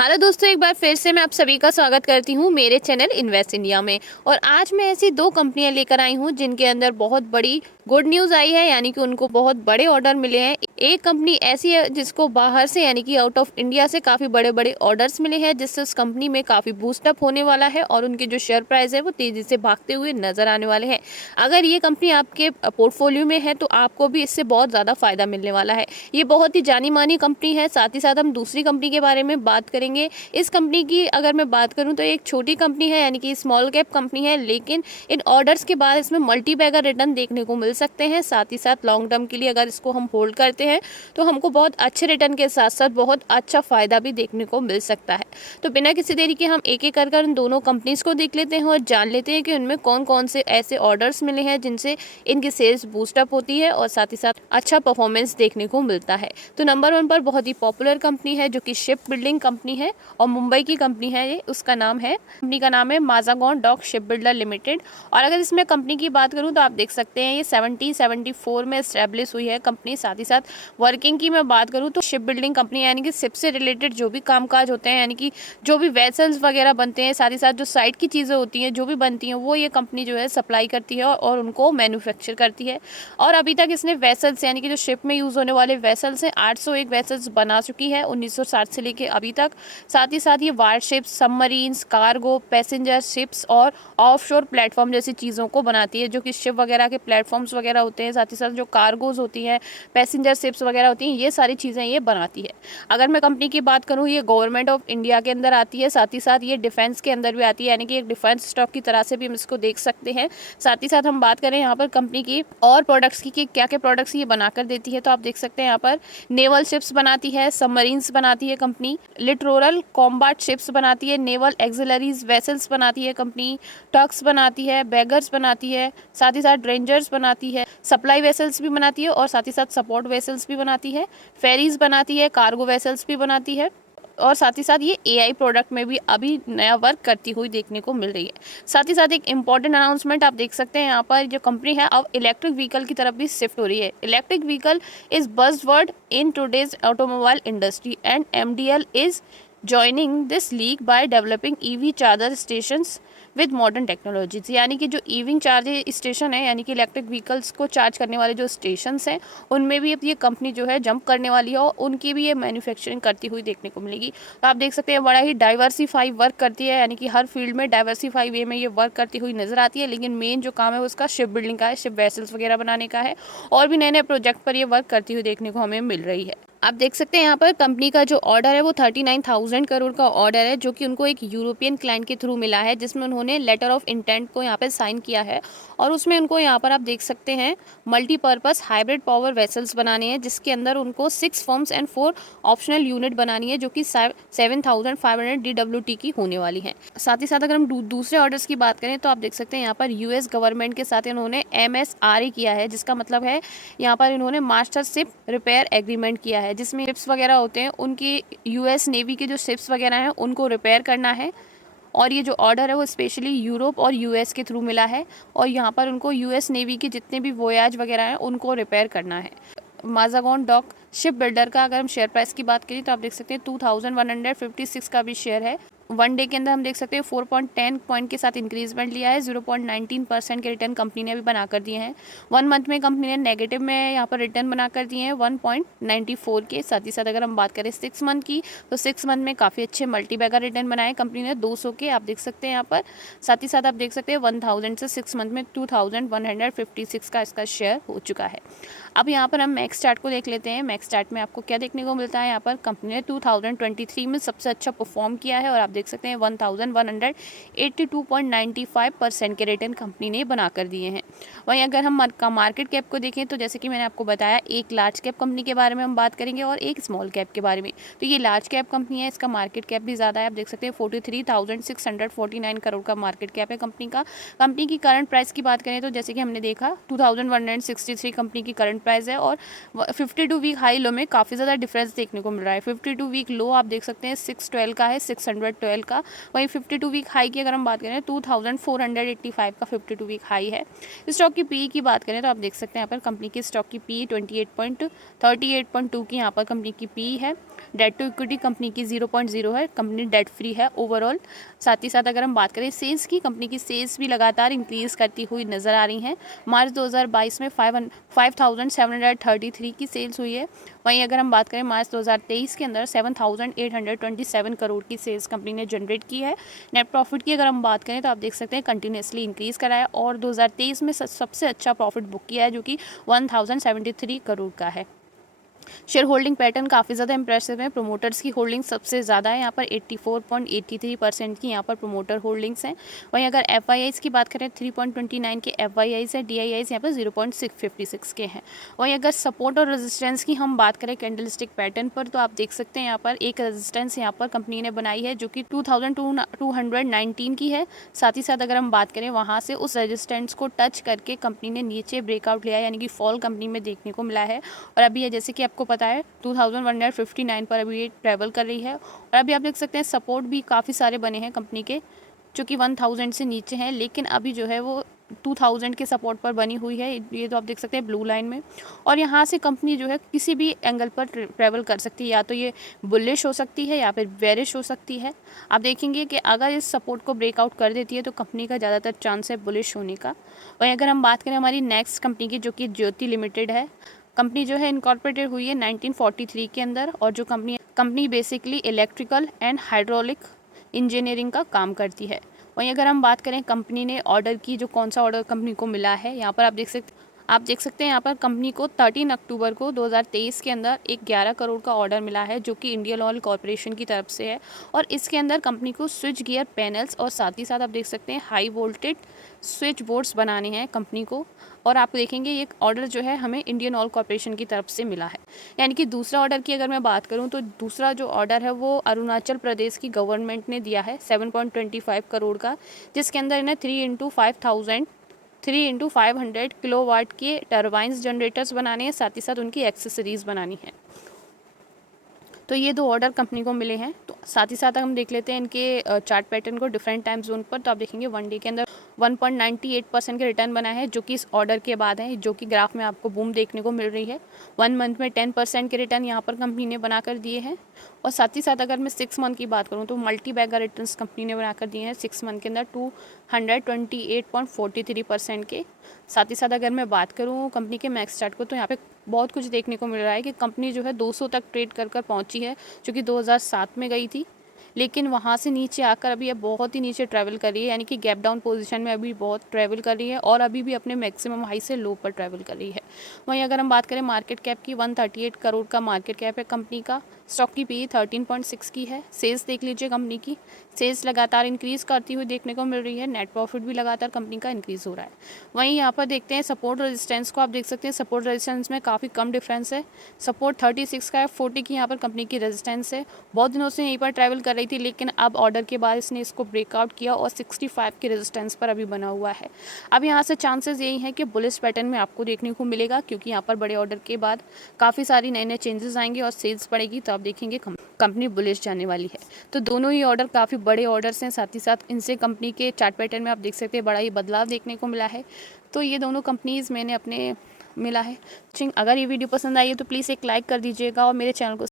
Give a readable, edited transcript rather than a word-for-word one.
Hello दोस्तों, एक बार फिर से मैं आप सभी का स्वागत करती हूँ मेरे चैनल इन्वेस्ट इंडिया में। और आज मैं ऐसी दो कंपनियां लेकर आई हूँ जिनके अंदर बहुत बड़ी गुड न्यूज़ आई है, यानी कि उनको बहुत बड़े ऑर्डर मिले हैं। एक कंपनी ऐसी है जिसको बाहर से यानी कि आउट ऑफ इंडिया से काफ़ी बड़े बड़े ऑर्डर्स मिले हैं, जिससे उस कंपनी में काफ़ी बूस्टअप होने वाला है और उनके जो शेयर प्राइस है वो तेज़ी से भागते हुए नजर आने वाले हैं। अगर ये कंपनी आपके पोर्टफोलियो में है तो आपको भी इससे बहुत ज़्यादा फायदा मिलने वाला है। ये बहुत ही जानी मानी कंपनी है। साथ ही साथ हम दूसरी कंपनी के बारे में बात करेंगे। इस कंपनी की अगर मैं बात करूं तो एक छोटी कंपनी है, यानी कि स्मॉल कैप कंपनी है, लेकिन इन ऑर्डर्स के बाद इसमें मल्टी बैगर रिटर्न देखने को मिल सकते हैं। साथ ही साथ लॉन्ग टर्म के लिए अगर इसको हम होल्ड करते हैं तो हमको बहुत अच्छे रिटर्न के साथ साथ बहुत अच्छा फायदा भी देखने को मिल सकता है। तो बिना किसी देरी के हम एक एक कर उन दोनों कंपनीज को देख लेते हैं और जान लेते हैं कि उनमें कौन कौन से ऐसे ऑर्डर्स मिले हैं जिनसे इनकी सेल्स बूस्टअप होती है और साथ ही साथ अच्छा परफॉर्मेंस देखने को मिलता है। तो नंबर 1 पर बहुत ही पॉपुलर कंपनी है जो कि शिप बिल्डिंग कंपनी है और मुंबई की कंपनी है। ये उसका नाम है, कंपनी का नाम है माजागॉन डॉक शिप बिल्डर लिमिटेड। और अगर इसमें कंपनी की बात करूं तो आप देख सकते हैं ये 1774 में एस्टेब्लिश हुई है कंपनी। साथ ही साथ वर्किंग की मैं बात करूं तो शिप बिल्डिंग कंपनी यानी कि शिप से रिलेटेड जो भी कामकाज होते हैं, यानी कि जो भी वेसल्स वगैरह बनते हैं, साथ ही साथ जो साइड की चीज़ें होती हैं जो भी बनती हैं वो ये कंपनी जो है सप्लाई करती है और उनको मैन्युफैक्चर करती है। और अभी तक इसने वेसल्स यानी कि जो शिप में यूज़ होने वाले वेसल्स हैं 801 वेसल्स बना चुकी है 1960 से लेकर अभी तक। साथ ही साथ ये warships, submarines, cargo, passenger ships और ऑफशोर प्लेटफॉर्म जैसी चीज़ों को बनाती है, जो कि शिप वगैरह के प्लेटफॉर्म्स वगैरह होते हैं। साथ ही साथ जो कार्गोज होती हैं, पैसेंजर शिप्स वगैरह होती हैं, ये सारी चीज़ें ये बनाती है। अगर मैं कंपनी की बात करूँ, ये गवर्नमेंट ऑफ इंडिया के अंदर आती है, साथ ही साथ ये डिफेंस के अंदर भी आती है, यानी कि एक डिफेंस स्टॉक की तरह से भी हम इसको देख सकते हैं। साथ ही साथ हम बात करें यहाँ पर कंपनी की और प्रोडक्ट्स की कि क्या क्या प्रोडक्ट्स ये बनाकर देती है, तो आप देख सकते हैं यहाँ पर नेवल शिप्स बनाती है, सबमरीन्स बनाती है कंपनी, लिटरोरल कॉम्बाट शिप्स बनाती है, नेवल एक्सिलरीज वेसल्स बनाती है कंपनी, टग्स बनाती है, बैगर्स बनाती है, साथ ही साथ रेंजर्स बनाती है, सप्लाई वेसल्स भी बनाती है और साथ ही साथ सपोर्ट वेसल्स भी बनाती है, फेरीज बनाती है, कार्गो वेसल्स भी बनाती है। और साथ ही साथ ये एआई प्रोडक्ट में भी अभी नया वर्क करती हुई देखने को मिल रही है। साथ ही साथ एक इंपॉर्टेंट अनाउंसमेंट आप देख सकते हैं, यहाँ पर जो कंपनी है अब इलेक्ट्रिक व्हीकल की तरफ भी शिफ्ट हो रही है। Electric vehicle is buzzword in today's automobile industry and MDL is joining this league by developing EV charger stations with modern technologies। यानी कि जो ईवी चार्ज स्टेशन है, यानी कि इलेक्ट्रिक व्हीकल्स को चार्ज करने वाले जो स्टेशंस हैं, उनमें भी अब ये कंपनी जो है जंप करने वाली है और उनकी भी ये मैन्युफैक्चरिंग करती हुई देखने को मिलेगी। तो आप देख सकते हैं बड़ा ही डाइवर्सिफाई वर्क करती है, यानी कि हर फील्ड में डाइवर्सिफाई वे में ये वर्क करती हुई नजर आती है। लेकिन मेन जो काम है वो उसका शिप बिल्डिंग का है, शिप वेसल्स वगैरह बनाने का है और भी नए नए प्रोजेक्ट पर ये वर्क करती हुई देखने को हमें मिल रही है। आप देख सकते हैं यहाँ पर कंपनी का जो ऑर्डर है वो 39,000 करोड़ का ऑर्डर है, जो कि उनको एक यूरोपियन क्लाइंट के थ्रू मिला है, जिसमें उन्होंने लेटर ऑफ इंटेंट को यहाँ पे साइन किया है। और उसमें उनको यहाँ पर आप देख सकते हैं मल्टीपर्पज़ हाइब्रिड पावर वेसल्स बनाने हैं, जिसके अंदर उनको 6 फर्म्स एंड 4 ऑप्शनल यूनिट बनानी है, जो कि 7,500 DWT की होने वाली है। साथ ही साथ अगर हम दूसरे ऑर्डर्स की बात करें तो आप देख सकते हैं यहाँ पर यूएस गवर्नमेंट के साथ इन्होंने MSRA किया है, जिसका मतलब है यहाँ पर इन्होंने मास्टर शिप रिपेयर एग्रीमेंट किया है, जिसमें शिप्स वगैरह होते हैं उनकी यूएस नेवी के जो शिप्स वगैरह हैं उनको रिपेयर करना है। और ये जो ऑर्डर है वो स्पेशली यूरोप और यूएस के थ्रू मिला है और यहाँ पर उनको यूएस नेवी के जितने भी वोयाज वगैरह हैं उनको रिपेयर करना है। माजागॉन डॉक शिप बिल्डर का अगर हम शेयर प्राइस की बात करें तो आप देख सकते हैं 2156 का भी शेयर है। वन डे के अंदर हम देख सकते हैं 4.10 पॉइंट के साथ इंक्रीजमेंट लिया है, 0.19% के रिटर्न कंपनी ने भी बना कर दिए हैं। 1 मंथ में कंपनी ने नेगेटिव में यहाँ पर रिटर्न बना कर दिए हैं 1.94 के। साथ ही साथ अगर हम बात करें 6 मंथ की तो 6 मंथ में काफ़ी अच्छे मल्टी बैगर रिटर्न बनाए कंपनी ने 200 के, आप देख सकते हैं यहाँ पर। साथ ही साथ आप देख सकते हैं 1000 से 6 मंथ में 2156 का इसका शेयर हो चुका है। अब यहाँ पर हम मैक्स चार्ट को देख लेते हैं। मैक्स चार्ट में आपको क्या देखने को मिलता है, यहाँ पर कंपनी ने 2023 में सबसे अच्छा परफॉर्म किया है और आप देख सकते हैं 1182.95% के रिटर्न कंपनी ने बना कर दिए हैं। वहीं अगर हम मार्केट कैप को देखें तो जैसे कि मैंने आपको बताया, एक लार्ज कैप कंपनी के बारे में हम बात करेंगे और एक स्मॉल कैप के बारे में। तो ये लार्ज कैप कंपनी है, इसका मार्केट कैप भी ज़्यादा है, आप देख सकते हैं 43,649 करोड़ का मार्केट कैप है कंपनी का। कंपनी की करंट प्राइस की बात करें तो जैसे कि हमने देखा 2163 कंपनी की करंट प्राइस है और 52 वीक हाई लो में काफ़ी ज़्यादा डिफरेंस देखने को मिल रहा है। 52 वीक लो आप देख सकते हैं 612 का है, 612 का। वहीं 52 वीक हाई की अगर हम बात करें 2485 का 52 वीक हाई है। स्टॉक की पी की बात करें तो आप देख सकते हैं यहाँ पर कंपनी की स्टॉक की पी 38.2 की यहाँ पर कंपनी की पी है। डेट टू इक्विटी कंपनी की 0.0 है, कंपनी डेट फ्री है ओवरऑल। साथ ही साथ अगर हम बात करें सेल्स की, कंपनी की सेल्स भी लगातार इंक्रीज़ करती हुई नज़र आ रही हैं। मार्च 2022 में 5,733 की सेल्स हुई है। वहीं अगर हम बात करें मार्च 2023 के अंदर 7,827 करोड़ की सेल्स कंपनी ने जनरेट की है। नेट प्रॉफिट की अगर हम बात करें तो आप देख सकते हैं कंटिन्यूसली इंक्रीज़ करा है और 2023 में सबसे अच्छा प्रॉफिट बुक किया है, जो कि 1,073 करोड़ का है। शेयर होल्डिंग पैटर्न काफ़ी ज़्यादा इंप्रेसिव है। प्रोमोटर्स की होल्डिंग सबसे ज़्यादा है, यहाँ पर 84.83% की यहाँ पर प्रोमोटर होल्डिंग्स हैं। वहीं अगर एफआईआईज की बात करें 3.29 के एफआईआईज है, डीआईआईज यहाँ पर 0.656 के हैं। वहीं अगर सपोर्ट और रेजिस्टेंस की हम बात करें कैंडलस्टिक पैटर्न पर, तो आप देख सकते हैं यहाँ पर एक रेजिस्टेंस यहाँ पर कंपनी ने बनाई है जो कि 2219 की है। साथ ही साथ अगर हम बात करें वहाँ से उस रेजिस्टेंस को टच करके कंपनी ने नीचे ब्रेकआउट लिया, यानी कि फॉल कंपनी में देखने को मिला है। और अभी ये जैसे कि आपको पता है 2159 पर अभी ये ट्रैवल कर रही है। और अभी आप देख सकते हैं सपोर्ट भी काफ़ी सारे बने हैं कंपनी के, जो कि 1000 से नीचे हैं, लेकिन अभी जो है वो 2000 के सपोर्ट पर बनी हुई है। ये तो आप देख सकते हैं ब्लू लाइन में। और यहाँ से कंपनी जो है किसी भी एंगल पर ट्रैवल कर सकती है, या तो ये बुलिश हो सकती है या फिर बेरिश हो सकती है। आप देखेंगे कि अगर इस सपोर्ट को ब्रेकआउट कर देती है तो कंपनी का ज़्यादातर चांस है बुलिश होने का। वहीं अगर हम बात करें हमारी नेक्स्ट कंपनी की, जो कि ज्योति लिमिटेड है, कंपनी जो है इनकॉर्पोरेटेड हुई है 1943 के अंदर, और जो company basically electrical and hydraulic engineering का काम करती है। वहीं अगर हम बात करें कंपनी ने ऑर्डर की, जो कौन सा ऑर्डर कंपनी को मिला है, यहाँ पर आप देख सकते हैं यहाँ पर कंपनी को 13 अक्टूबर को 2023 के अंदर एक 11 करोड़ का ऑर्डर मिला है, जो कि इंडियन ऑयल कॉरपोरेशन की तरफ से है। और इसके अंदर कंपनी को स्विच गियर पैनल्स और साथ ही साथ आप देख सकते हैं हाई वोल्टेज स्विच बोर्ड्स बनाने हैं कंपनी को। और आप देखेंगे ये ऑर्डर जो है हमें इंडियन ऑयल कॉरपोरेशन की तरफ से मिला है। यानी कि दूसरा ऑर्डर की अगर मैं बात करूं तो दूसरा जो ऑर्डर है वो अरुणाचल प्रदेश की गवर्नमेंट ने दिया है 7.25 करोड़ का, जिसके अंदर इन्हें 3x500 किलोवाट के टर्बाइंस जनरेटर्स बनाने हैं, साथ ही साथ उनकी एक्सेसरीज बनानी है। तो ये दो ऑर्डर कंपनी को मिले हैं। तो साथ ही साथ हम देख लेते हैं इनके चार्ट पैटर्न को डिफरेंट टाइम जोन पर। तो आप देखेंगे वन डे के अंदर 1.98% के रिटर्न बना है, जो कि इस ऑर्डर के बाद है, जो कि ग्राफ में आपको बूम देखने को मिल रही है। 1 मंथ में 10% के रिटर्न यहाँ पर कंपनी ने बनाकर दिए हैं। और साथ ही साथ अगर मैं 6 मंथ की बात करूँ तो मल्टी बैगर रिटर्न्स कंपनी ने बनाकर दिए हैं 6 मंथ के अंदर 228.43% के। साथ ही साथ अगर मैं बात करूँ कंपनी के मैक्स चार्ट को, तो यहाँ पे बहुत कुछ देखने को मिल रहा है कि कंपनी जो है 200 तक ट्रेड कर पहुँची है, जो कि 2007 में गई थी, लेकिन वहाँ से नीचे आकर अभी ये बहुत ही नीचे ट्रैवल कर रही है, यानी कि गैप डाउन पोजीशन में अभी बहुत ट्रैवल कर रही है और अभी भी अपने मैक्सिमम हाई से लो पर ट्रैवल कर रही है। वहीं अगर हम बात करें मार्केट कैप की, 138 करोड़ का मार्केट कैप है कंपनी का। स्टॉक की पी 13.6 की है। सेल्स देख लीजिए, कंपनी की सेल्स लगातार इंक्रीज़ करती हुई देखने को मिल रही है। नेट प्रॉफिट भी लगातार कंपनी का इंक्रीज़ हो रहा है। वहीं यहाँ पर देखते हैं सपोर्ट रेजिस्टेंस को। आप देख सकते हैं सपोर्ट रेजिस्टेंस में काफ़ी कम डिफरेंस है। सपोर्ट 36 का है, 40 की यहाँ पर कंपनी की रेजिस्टेंस है। बहुत दिनों से यहीं पर ट्रैवल कर रही थी, लेकिन अब ऑर्डर के बाद इसने इसको ब्रेकआउट किया और 65 के रेजिस्टेंस पर अभी बना हुआ है। अब यहाँ से चांसेस यही हैं कि बुलिश पैटर्न में आपको देखने को मिलेगा, क्योंकि यहाँ पर बड़े ऑर्डर के बाद काफ़ी सारी नए चेंजेस आएंगे और सेल्स बढ़ेगी, तो आप देखेंगे कंपनी बुलिश जाने वाली है। तो दोनों ही ऑर्डर काफ़ी बड़े ऑर्डर्स हैं। साथ ही साथ इनसे कंपनी के चार्ट पैटर्न में आप देख सकते हैं बड़ा ही बदलाव देखने को मिला है। तो ये दोनों कंपनीज़ मैंने अपने मिला है। अगर ये वीडियो पसंद आई है तो प्लीज़ एक लाइक कर दीजिएगा और मेरे चैनल को